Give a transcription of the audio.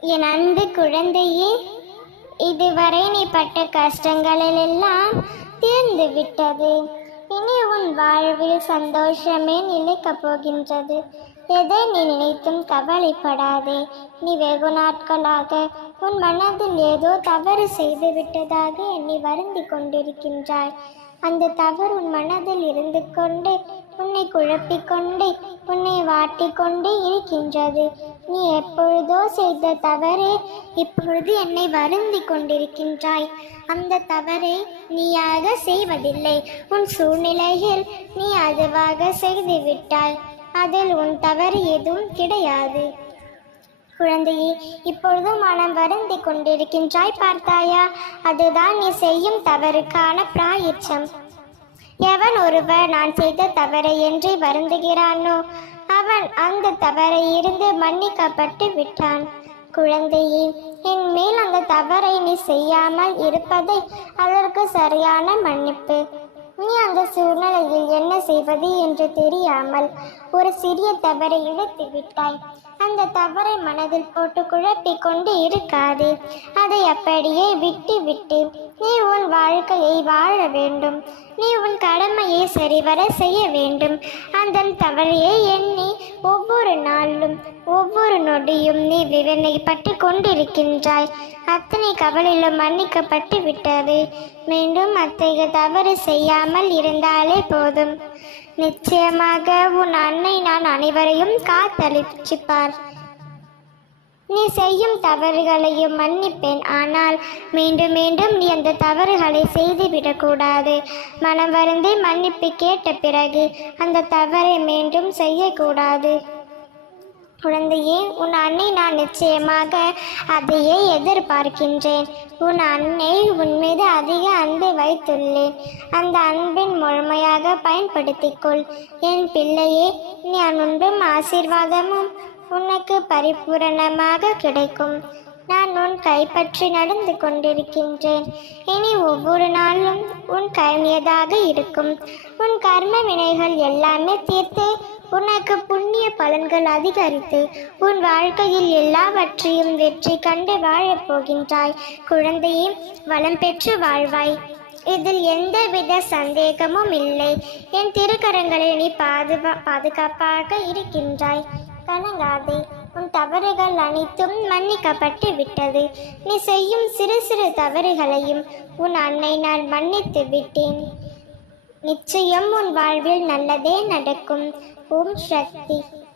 என் அன்பு குழந்தையே, இதுவரை நீ பட்ட கஷ்டங்களிலெல்லாம் தீர்ந்து விட்டது. இனி உன் வாழ்வில் சந்தோஷமே நிலைக்கப் போகின்றது. எதை நீ நினைத்தும் கவலைப்படாதே. நீ வெகு நாட்களாக உன் மனதில் ஏதோ தவறு செய்து விட்டதாக எண்ணி வருந்தி கொண்டிருக்கின்றாய். அந்த தவறு உன் மனதில் இருந்து கொண்டு உன்னை குழப்பிக்கொண்டு உன்னை வாட்டிக்கொண்டே இருக்கின்றது. நீ எப்பொழுதோ செய்த தவறே இப்பொழுது என்னை வருந்தி கொண்டிருக்கின்றாய். அந்த தவறை நீயாக செய்வதில்லை, உன் சூழ்நிலையில் நீ அதுவாக செய்து விட்டாய். அதில் உன் தவறு எதுவும் கிடையாது. குழந்தையே, இப்பொழுது மனம் வருந்தி கொண்டிருக்கின்றாய் பார்த்தாயா? அதுதான் நீ செய்யும் தவறுக்கான பிராயச்சம். எவன் ஒருவர் நான் செய்த தவறை என்று வருந்துகிறானோ அவன் அந்த தவறை இருந்து மன்னிக்கப்பட்டு விட்டான். குழந்தையே, என் மேல் அந்த தவறை நீ செய்யாமல் இருப்பதை அதற்கு சரியான மன்னிப்பு. நீ அந்த சூழ்நிலையில் என்ன செய்வது என்று தெரியாமல் ஒரு சிறிய தவறை இழுத்து விட்டாய். அந்த தவறை மனதில் போட்டு குழப்பிக் கொண்டு இருக்காது. அதை அப்படியே விட்டு விட்டு நீ உன் வாழ்க்கையை வாழ வேண்டும். நீ உன் கடமையை சரிவர செய்ய வேண்டும். அந்த தவறையை எண்ணி ஒவ்வொரு நாளும் ஒவ்வொரு நொடியும் நீ விவனைப்பட்டு கொண்டிருக்கின்றாய். அத்தனை கவலையிலும் மன்னிக்கப்பட்டு விட்டது. மீண்டும் அத்தகைய தவறு செய்யாமல் இருந்தாலே போதும். நிச்சயமாக உன் அன்னை நான் அனைவரையும் காத்தளிச்சிப்பார். நீ செய்யும் தவறுகளையும் மன்னிப்பேன். ஆனால் மீண்டும் மீண்டும் நீ அந்த தவறுகளை செய்துவிடக்கூடாது. மனம் வருந்தி மன்னிப்பு கேட்ட பிறகு அந்த தவறை மீண்டும் செய்யக்கூடாது. குழந்தையே, உன் அன்னை நான் நிச்சயமாக அதையே எதிர்பார்க்கின்றேன். உன் அன்னை உன் மீது அதிக அன்பு வைத்துள்ளேன். அந்த அன்பின் முழுமையாக பயன்படுத்திக்கொள். என் பிள்ளையே, நீ அன்பும் ஆசீர்வாதமும் உனக்கு பரிபூரணமாக கிடைக்கும். நான் உன் கைப்பற்றி நடந்து கொண்டிருக்கின்றேன். இனி ஒவ்வொரு நாளும் உன் கைமையதாக இருக்கும். உன் கர்ம வினைகள் எல்லாமே தீர்த்து உனக்கு புண்ணிய பலன்கள் அதிகரித்து உன் வாழ்க்கையில் எல்லாவற்றையும் வெற்றி கண்டு வாழப் போகின்றாய். குழந்தையே, வளம் பெற்று வாழ்வாய். இதில் எந்தவித சந்தேகமும் இல்லை. என் திருக்கரங்களில் நீ பாதுகாப்பாக இருக்கின்றாய். கலங்காதே. உன் தவறுகள் அனைத்தும் மன்னிக்கப்பட்டு விட்டது. நீ செய்யும் சிறு சிறு தவறுகளையும் உன் அன்னை நான் மன்னித்து விட்டேன். நிச்சயம் உன் வாழ்வில் நல்லதே நடக்கும். ஓம் சக்தி.